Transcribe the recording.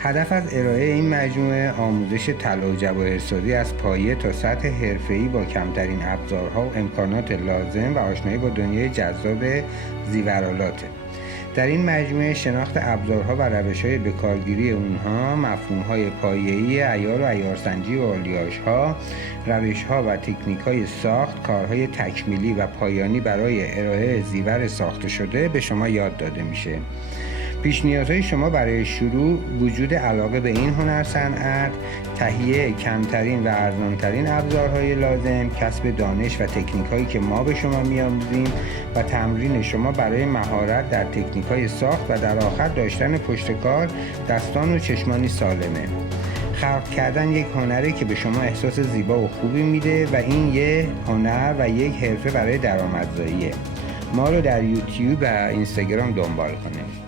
هدف از ارائه این مجموعه آموزش طلا و جواهرسازی از پایه تا سطح حرفه‌ای با کمترین ابزارها و امکانات لازم و آشنایی با دنیای جذاب زیورآلاته. در این مجموعه شناخت ابزارها و روش‌های بکارگیری اونها، مفهوم‌های پایه‌ای عیار و عیارسنجی و آلیاژها، روش‌ها و تکنیک‌های ساخت، کارهای تکمیلی و پایانی برای ارائه زیور ساخته شده به شما یاد داده میشه. پیش نیازهای شما برای شروع: وجود علاقه به این هنر صنعت، تهیه کمترین و ارزانترین ابزارهای لازم، کسب دانش و تکنیک‌هایی که ما به شما می‌آموزیم و تمرین شما برای مهارت در تکنیک‌های ساخت و در آخر داشتن پشتکار، دستان و چشمانی سالمه. خلق کردن یک هنری که به شما احساس زیبا و خوبی میده و این یک هنر و یک حرفه برای درآمدزاییه. ما رو در یوتیوب و اینستاگرام دنبال کنید.